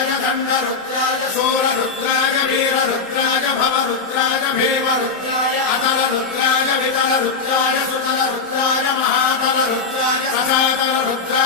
रुद्राय खण्डरुद्राय शूररुद्राय वीररुद्राय भवरुद्राय भीमरुद्राय अतलरुद्राय वितलरुद्राय सुतलरुद्राय महातलरुद्राय रसातलरुद्राय